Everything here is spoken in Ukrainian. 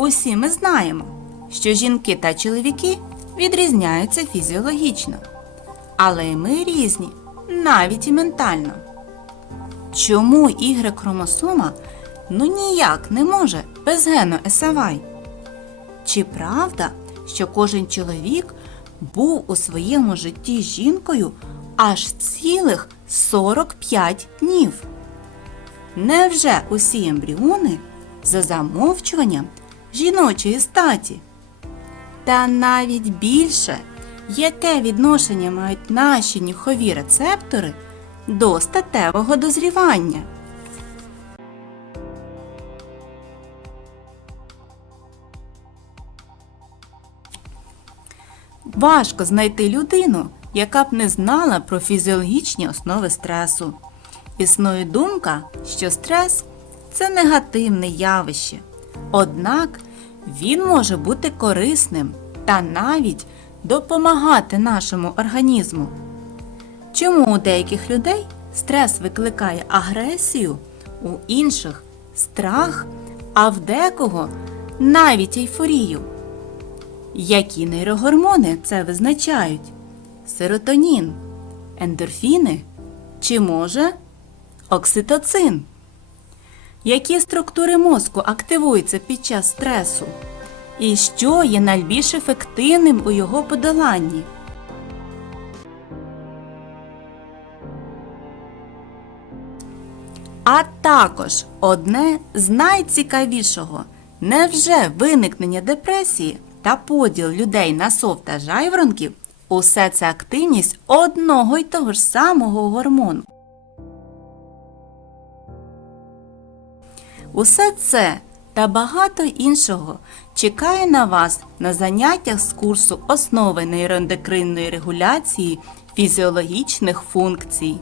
Усі ми знаємо, що жінки та чоловіки відрізняються фізіологічно. Але й ми різні, навіть і ментально. Чому y хромосома ну ніяк не може без гену SY? Чи правда, що кожен чоловік був у своєму житті жінкою аж цілих 45 днів? Невже усі ембріони за замовчуванням жіночої статі? Та навіть більше, яке відношення мають наші нюхові рецептори до статевого дозрівання? Важко знайти людину, яка б не знала про фізіологічні основи стресу. Існує думка, що стрес це негативне явище. Однак він може бути корисним та навіть допомагати нашому організму. Чому у деяких людей стрес викликає агресію, у інших страх, а в декого навіть ейфорію? Які нейрогормони це визначають? Серотонін, ендорфіни чи може окситоцин? Які структури мозку активуються під час стресу? І що є найбільш ефективним у його подоланні? А також одне з найцікавішого невже виникнення депресії та поділ людей на сов та жайворонків усе це активність одного й того ж самого гормону. Усе це та багато іншого чекає на вас на заняттях з курсу основи нейроендокринної регуляції фізіологічних функцій.